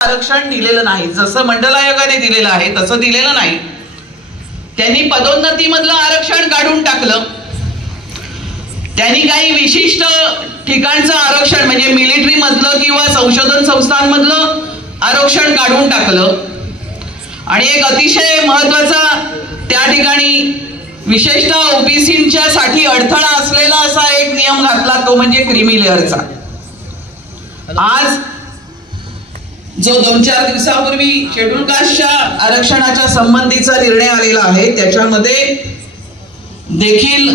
आरक्षण दिलेलं नाही, जसं मंडल आयोगाने दिलेलं आहे तसं दिलेलं नाही। त्यांनी पदोन्नतीमधलं आरक्षण काढून टाकलं, त्यांनी काही विशिष्ट ठिकाणचं आरक्षण म्हणजे मिलिटरी मधलं किंवा संशोधन संस्थांमधलं आरक्षण काढून टाकलं आणि एक अतिशय महत्त्वाचा त्या ठिकाणी विशेषतः ओबीसींच्या साठी अडथळा असलेला असा एक नियम घातला, तो म्हणजे क्रीमी लेअरचा। आज जो 2-4 दिवसापूर्वी शेड्यूल कास्टच्या आरक्षणाच्या संबंधीचा निर्णय आलेला आहे, त्याच्यामध्ये देखील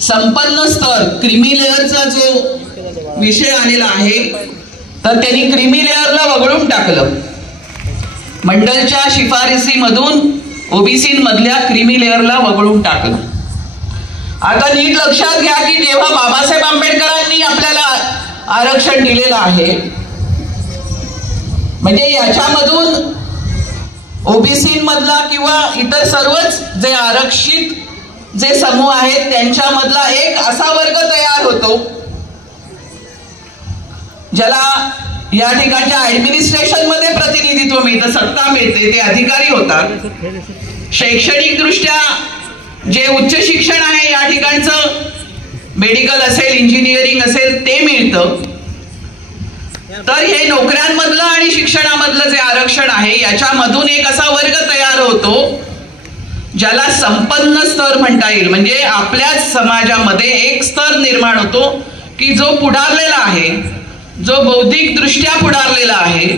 संपन्न स्तर क्रीमी लेअरचा जो विषय आलेला आहे, तर त्यांनी क्रीमी लेअरला वगळून टाकलं। मंडलच्या शिफारसीमधून ओबीसी मधल्या क्रीमी लेअरला वगळून टाकलं। आता नीट लक्षात घ्या की जेव्हा बाबासाहेब आंबेडकरांनी आपल्याला आरक्षण दिलेलं आहे, म्हणजे याच्यामधून ओबीसी मधला किंवा इतर सर्वच जे आरक्षित जे समूह आहेत त्यांच्यामधला एक असा वर्ग तयार होतो ज्याला या ठिकाणच्या ऍडमिनिस्ट्रेशन मध्ये प्रतिनिधित्व मिळतं, सत्ता मिळते, ते अधिकारी होतात। शैक्षणिक दृष्ट्या जे उच्च शिक्षण आहे या ठिकाणचं मेडिकल असेल, इंजिनिअरिंग असेल, ते मिळतं। तर हे नोकऱ्यांमधलं आणि शिक्षणामधलं जे आरक्षण आहे याच्यामधून एक असा वर्ग तयार होतो ज्याला संपन्न स्तर म्हणता येईल। म्हणजे आपल्याच समाजामध्ये एक स्तर निर्माण होतो की जो पुढारलेला आहे, जो बौद्धिक दृष्ट्या पुढारलेला आहे।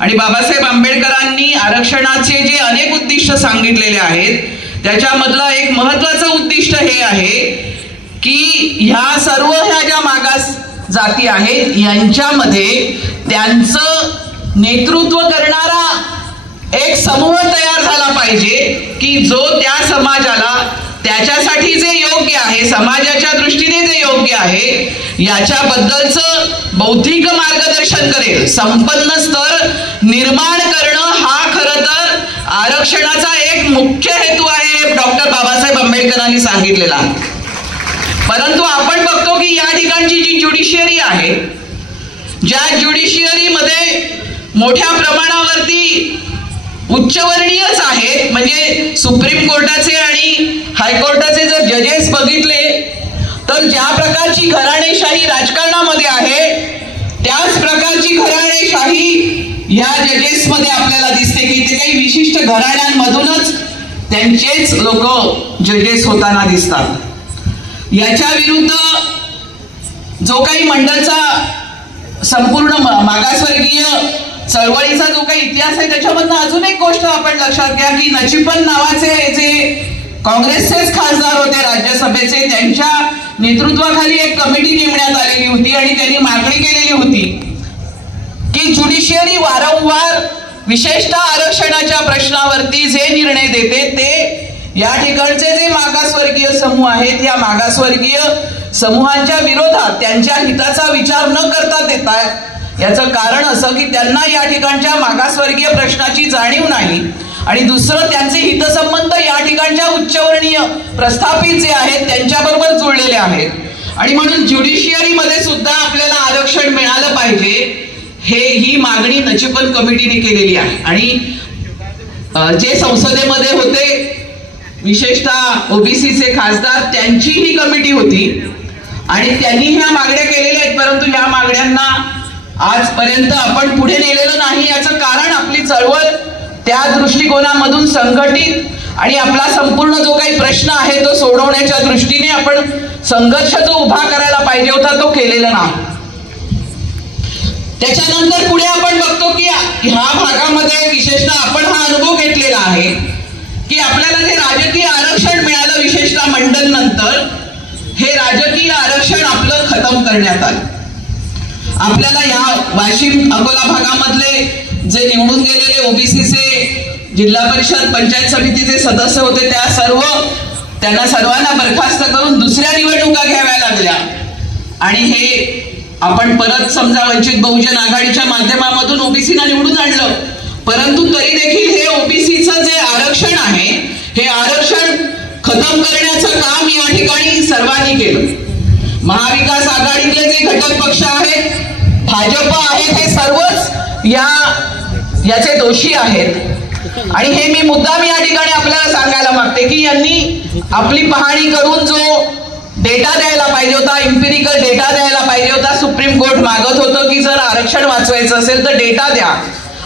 आणि बाबासाहेब आंबेडकरांनी आरक्षणाचे जे अनेक उद्दिष्ट सांगितलेले आहेत त्याच्यामधलं एक महत्त्वाचं उद्दिष्ट हे आहे की ह्या सर्व ह्या ज्या मागास जाती आहेत यांच्यामध्ये त्यांचं नेतृत्व करणारा एक समूह तयार झाला पाहिजे की जो त्या समाजाला त्याच्यासाठी जे योग्य आहे, समाजाच्या दृष्टीने जे योग्य आहे याच्याबद्दलचं बौद्धिक मार्गदर्शन करेल। संपन्न स्तर निर्माण करणं हा खरं तर आरक्षणाचा एक मुख्य हेतू आहे, डॉक्टर बाबासाहेब आंबेडकरांनी सांगितलेला। परंतु आपण बघतो की या ठिकाणची जी ज्युडिशियरी आहे, ज्या ज्युडिशियरी मध्ये मोठ्या प्रमाणावरती उच्चवर्णीयच आहेत, म्हणजे सुप्रीम कोर्टाचे आणि हायकोर्टाचे जर जजेस बघितले तर ज्या प्रकारची घराणेशाही राजकारणामध्ये आहे त्याच प्रकारची घराणेशाही या जजेस मध्ये आपल्याला दिसते की ते काही विशिष्ट घराण्यांमधूनच त्यांचेच लोक जजेस होताना दिसतात। याच्या विरुद्ध जो काही मंडलचा संपूर्ण मागासवर्गीय चळवळीचा जो काही इतिहास आहे त्याच्यामधनं अजून एक गोष्ट आपण लक्षात घ्या की नचिपन नावाचे जे काँग्रेसचेच खासदार होते राज्यसभेचे, त्यांच्या नेतृत्वाखाली एक कमिटी नेमण्यात आलेली होती आणि त्यांनी मागणी केलेली होती की ज्युडिशियरी वारंवार विशेषतः आरक्षणाच्या प्रश्नावरती जे निर्णय देते ते या ठिकाणचे जे मागासवर्गीय समूह आहेत या मागासवर्गीय समूहांच्या विरोधात त्यांच्या हिताचा विचार न करता देतात। याचं कारण असं की त्यांना या ठिकाणच्या मागासवर्गीय प्रश्नाची जाणीव नाही आणि दुसरं त्यांचे हितसंबंध या ठिकाणच्या उच्चवर्णीय प्रस्थापित जे आहेत त्यांच्याबरोबर जुळलेले आहेत। आणि म्हणून ज्युडिशियरी मध्ये सुद्धा आपल्याला आरक्षण मिळालं पाहिजे ही मागणी नचिपन कमिटीने केलेली आहे। आणि जे संसदेमध्ये होते विशेषतः ओबीसीचे खासदार त्यांची ही कमिटी होती आणि त्यांनी ह्या मागण्या केलेल्या आहेत, परंतु ह्या मागण्यांना आजपर्यंत आपण पुढे नेलेलं नाही। याचं कारण आपली चळवळ त्या दृष्टिकोनामधून संघटित आणि आपला संपूर्ण जो काही प्रश्न आहे तो सोडवण्याच्या दृष्टीने आपण संघर्ष जो उभा करायला पाहिजे होता तो केलेला नाही। त्याच्यानंतर पुढे आपण बघतो की ह्या भागामध्ये विशेषतः आपण हा अनुभव घेतलेला आहे की आपल्याला जे राजकीय आरक्षण मिळालं विशेषतः मंडल नंतर, हे राजकीय आरक्षण आपलं खतम करण्यात आलं। आपल्याला या वाशिम अकोला भागामधले जे निवडून गेलेले ओबीसीचे जिल्हा परिषद पंचायत समितीचे सदस्य होते त्यांना सर्वांना बरखास्त करून दुसऱ्या निवडणुका घ्याव्या लागल्या आणि हे आपण परत समजा वंचित बहुजन आघाडीच्या माध्यमामधून ओबीसीला निवडून आणलं, परंतु तरी देखील हे ओबीसीचं जे आरक्षण आहे हे आरक्षण खतम करण्याचं काम या ठिकाणी सर्वांनी केलं। महाविकास आघाडीतले जे घटक पक्ष आहेत, भाजप आहेत, हे सर्वच या याचे दोषी आहेत. आणि हे मी मुद्दाम या ठिकाणी आपल्याला सांगायला मागते की यांनी आपली पाहणी करून जो डेटा द्यायला पाहिजे होता, इम्पिरिकल डेटा द्यायला पाहिजे होता. सुप्रीम कोर्ट मागत होतं की जर आरक्षण वाचवायचं असेल तर डेटा द्या.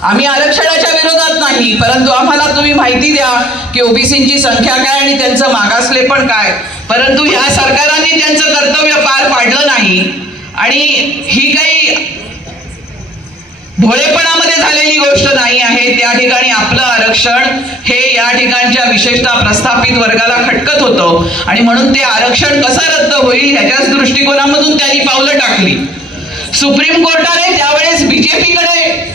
आम्ही आरक्षणाच्या विरोधात नाही, परंतु आम्हाला तुम्ही माहिती द्या की ओबीसींची संख्या काय आणि त्यांचं मागासलेपण काय. परंतु या सरकारांनी त्यांचं कर्तव्य पार पाडलं नाही. आणि ही काही भोळेपणामध्ये झालेली गोष्ट नाही आहे. त्या ठिकाणी आपलं आरक्षण हे या ठिकाणच्या विशेषतः प्रस्थापित वर्गाला खटकत होतं आणि म्हणून ते आरक्षण कसं रद्द होईल ह्याच्याच दृष्टिकोनामधून त्यांनी पावलं टाकली. सुप्रीम कोर्टाने त्यावेळेस बीजेपीकडे,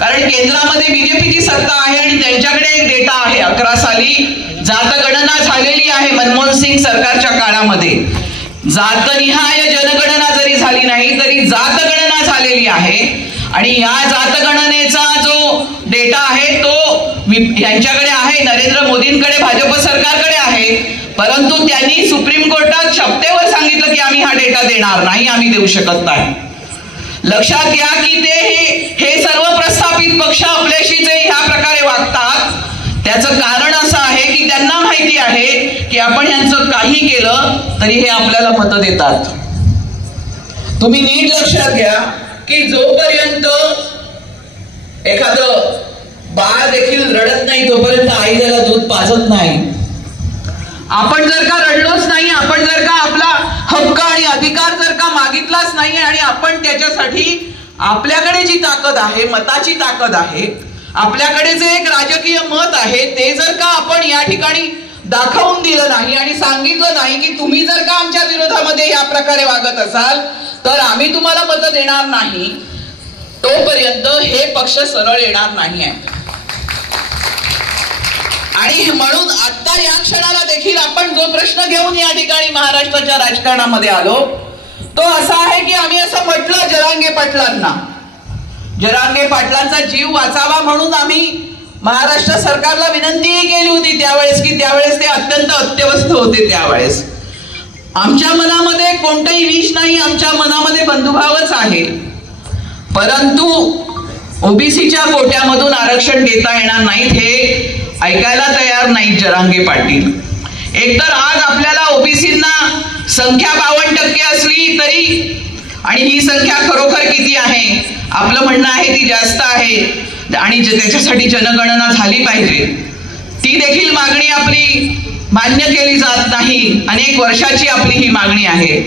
कारण केंद्रामध्ये बीजेपीची सत्ता आहे आणि त्यांच्याकडे एक डेटा आहे, 11 साली जातगणना झालेली आहे मनमोहन सिंग सरकारच्या काळामध्ये. जातनिहाय जनगणना जरी झाली नाही तरी जातगणना झालेली आहे. आणि या जातगणनेचा जो डेटा आहे तो यांच्याकडे आहे, नरेंद्र मोदींकडे, भाजप सरकारकडे आहे. परंतु त्यांनी सुप्रीम कोर्टात शब्देवर सांगितलं की आम्ही हा डेटा देणार नाही, आम्ही देऊ शकत नाही. लक्षात घ्या की हे सर्व प्रस्थापित पक्ष आपल्याशी जे ह्या प्रकारे वागतात त्याचं कारण असं आहे की त्यांना माहिती आहे की आपण यांचं काही केलं तरी हे आपल्याला मतं देतात. तुम्ही नीट लक्षात घ्या की जोपर्यंत एखादं बाळ देखील रडत नाही तोपर्यंत आई त्याला दूध पाजत नाही. आपण जर का रडलोच नाही, आपण जर का आपला हक्क आणि अधिकार जर का मागितलाच नाही आणि आपण त्याच्यासाठी आपल्याकडे जी ताकद आहे, मताची ताकद आहे, आपल्याकडे जे एक राजकीय मत आहे ते जर का आपण या ठिकाणी दाखवून दिलं नाही आणि सांगितलं नाही की तुम्ही जर का आमच्या विरोधामध्ये या प्रकारे वागत असाल तर आम्ही तुम्हाला मतं देणार नाही, तोपर्यंत हे पक्ष सरळ येणार नाही आहे. आणि म्हणून आता या क्षणाला देखील आपण जो प्रश्न घेऊन या ठिकाणी महाराष्ट्राच्या राजकारणामध्ये आलो तो असा आहे की आम्ही असं म्हटलं जरांगे पाटलांचा जीव वाचावा म्हणून आम्ही महाराष्ट्र सरकारला विनंतीही केली होती त्यावेळेस ते अत्यंत अत्यवस्थ होते. त्यावेळेस आमच्या मनामध्ये कोणतंही विष नाही, आमच्या मनामध्ये बंधुभावच आहे. परंतु ओबीसीच्या कोट्यामधून आरक्षण देता येणार नाहीत हे ऐकायला तयार नाहीत जरांगे पाटील. एकतर आज आपल्याला ओबीसींना संख्या 52% असली तरी, आणि ही संख्या खरोखर किती आहे आपलं म्हणणं आहे ती जास्त आहे आणि त्याच्यासाठी जनगणना झाली पाहिजे, ती देखील मागणी आपली मान्य केली जात नाही. अनेक वर्षाची आपली ही मागणी आहे.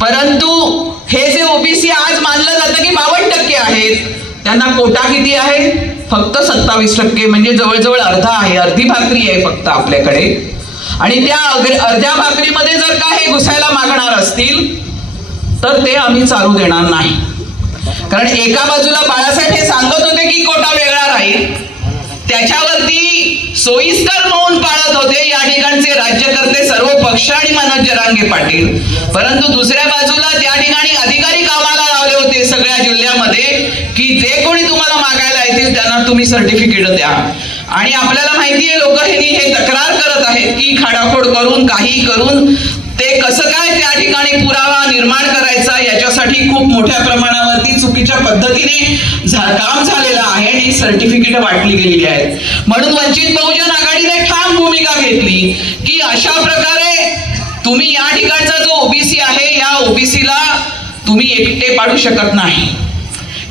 परंतु हे जे ओबीसी आज मानलं जातं की 52% आहेत, त्यांना कोटा किती आहे? फक्त 27%, म्हणजे जवळजवळ अर्धा आहे, अर्धी भाकरी आहे फक्त आपल्याकडे. आणि त्या अर्ध्या भाकरीमध्ये जर का हे घुसायला मागणार असतील तर ते आम्ही चालू देणार नाही. कारण एका बाजूला बाळासाहेब हे सांगत होते की कोटा वेगळा राहील, त्याच्यावरती सोयीस्कर मौन पाळत होते या ठिकाणचे राज्यकर्ते सर्व पक्ष आणि मनोज जरांगे पाटील. परंतु दुसऱ्या बाजूला त्या ठिकाणी अधिकारी कामाला लावले होते सगळ्या जिल्ह्यामध्ये की जे कोणी तुम्हाला मागायला येतील त्यांना तुम्ही सर्टिफिकेट द्या. आणि आपल्याला माहितीये लोक हे तक्रार करत आहेत की खाडाखोड करून काही करून ते कसं काय त्या ठिकाणी पुरावा निर्माण करायचा याच्यासाठी खूप मोठ्या प्रमाणावरती चुकीच्या पद्धतीने काम झालेलं आहे आणि सर्टिफिकेट वाटली गेलेली आहेत. म्हणून वंचित बहुजन आघाडीने ठाम भूमिका घेतली की अशा प्रकारे तुम्ही या ठिकाणचा जो ओबीसी आहे या ओबीसीला तुम्ही एकटे पाडू शकत नाही.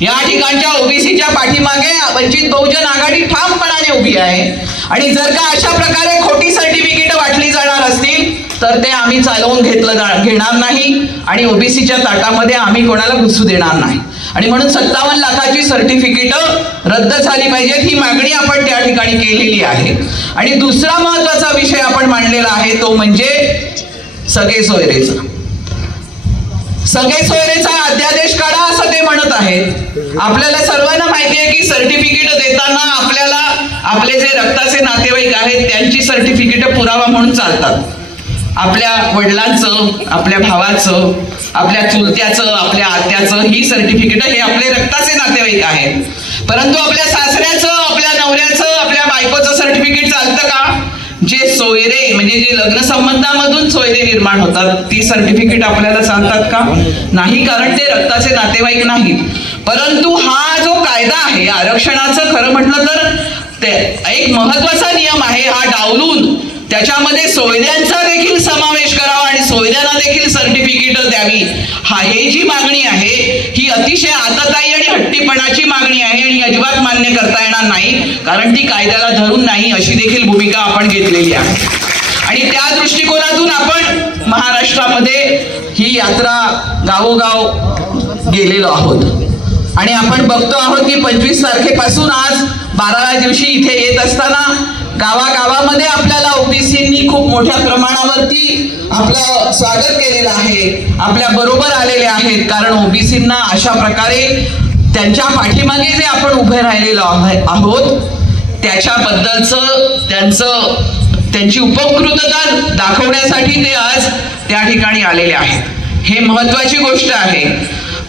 या ठिकाणच्या ओबीसीच्या पाठीमागे वंचित बहुजन आघाडी ठामपणाने उभी आहे. आणि जर का अशा प्रकारे खोटी सर्टिफिकेट वाटली जाणार असतील तर ते आम्ही चालवून घेणार नाही आणि ओबीसीच्या ताटामध्ये आम्ही कोणाला घुसू देणार नाही. आणि म्हणून 57 लाखाची सर्टिफिकेट रद्द झाली पाहिजेत ही मागणी आपण त्या ठिकाणी केलेली आहे. आणि दुसरा महत्वाचा विषय आपण मांडलेला आहे तो म्हणजे सगळे सोयरेचा अध्यादेश काढा असं ते म्हणत आहेत. आपल्याला सर्वांना माहिती आहे की सर्टिफिकेट देताना आपल्याला आपले जे रक्ताचे नातेवाईक आहेत त्यांची सर्टिफिकेट पुरावा म्हणून चालतात. आपल्या वडिलांचं, आपल्या भावाचं, आपल्या चुलत्याचं, आपल्या आत्याचं ही सर्टिफिकेट हे आपले रक्ताचे नातेवाईक आहेत. परंतु आपल्या सासऱ्याचं, आपल्या नवऱ्याचं, आपल्या बायकोचं सर्टिफिकेट चालतं का? जे सोयरे म्हणजे जे लग्न संबंधामधून सोयरे निर्माण होतात ती सर्टिफिकेट आपल्याला चालतात का? नाही, कारण ते रक्ताचे नातेवाईक नाहीत. परंतु हा जो कायदा आहे आरक्षणाचं खरं म्हटलं तर एक महत्वाचा नियम आहे हा डावलून त्याच्यामध्ये सोयऱ्यांचा देखील समावेश करावा आणि सोयऱ्यांना देखील सर्टिफिकेट द्यावी ही जी मागणी आहे ही अतिशय आतताई आणि हट्टीपणाची मागणी आहे आणि अजिबात मान्य करता येणार नाही, कारण ती कायद्याला धरून नाही अशी देखील भूमिका आपण घेतलेली आहे. आणि त्या दृष्टिकोनातून आपण महाराष्ट्रामध्ये ही यात्रा गावोगाव गेलेलो आहोत आणि आपण बघतो आहोत की 25 तारखेपासून आज 12व्या दिवशी इथे येत असताना गावागावामध्ये आपल्याला ओबीसींनी खूप मोठ्या प्रमाणावरती आपलं स्वागत केलेलं आहे, आपल्या बरोबर आलेले आहेत. कारण ओबीसींना अशा प्रकारे त्यांच्या पाठीमागे जे आपण उभे राहिलेलो आहोत त्याच्याबद्दलचं त्यांची उपकृतता दाखवण्यासाठी ते आज त्या ठिकाणी आलेले आहेत. हे महत्वाची गोष्ट आहे.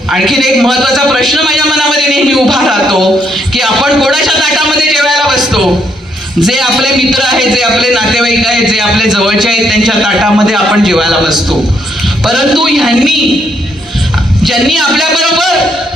आणखीन एक महत्वाचा प्रश्न माझ्या मनामध्ये नेहमी उभा राहतो की आपण कोणाच्या ताटामध्ये जेवायला बसतो. जे आपले मित्र आहेत, जे आपले नातेवाईक आहेत, जे आपले जवळचे आहेत त्यांच्या ताटामध्ये आपण जेवायला बसतो. परंतु ज्यांनी आपल्या बरोबर